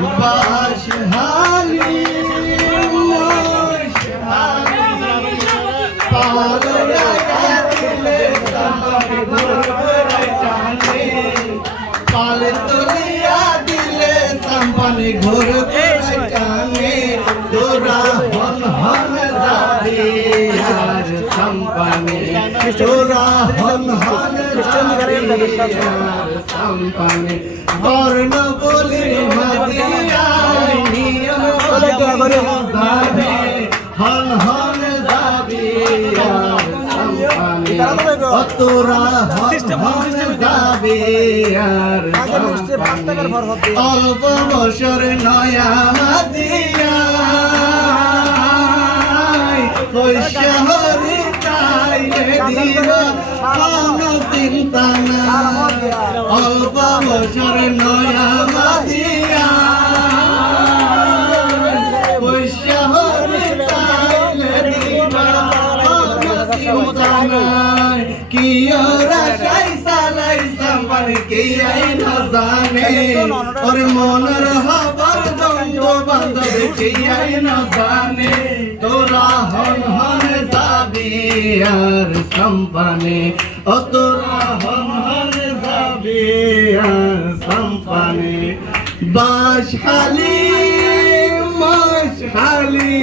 বাসহালি পালে তুলিয়া দিলে সাম্পানি ঘোর যাবি আর অল্প বছর নয়া মাদিয়া পয়সা চিন্তা অল্প বছর নয়া কি ওরা মনের হবার বন্ধু বান্ধব কি আই না জানে। তোরা হন হন যাবি আর সম্পানে, ও তোরা হন যাবি আর সম্পানে। বাস খালি মাস খালি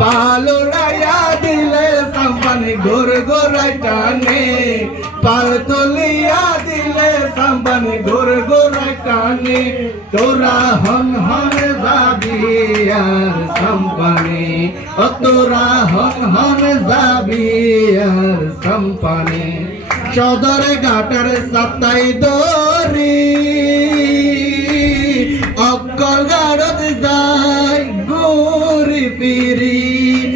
পালো রায়া দিলে সম্পানে, ঘোর গোরাই টানে। পাল তুলিয়া দিলে সম্পানে, ঘোর গোরাই টানে। তোরা হন হন আর সম্পানে ও তোরা হন হন যাবি আর সম্পানে ঘাটার সাতাই দরি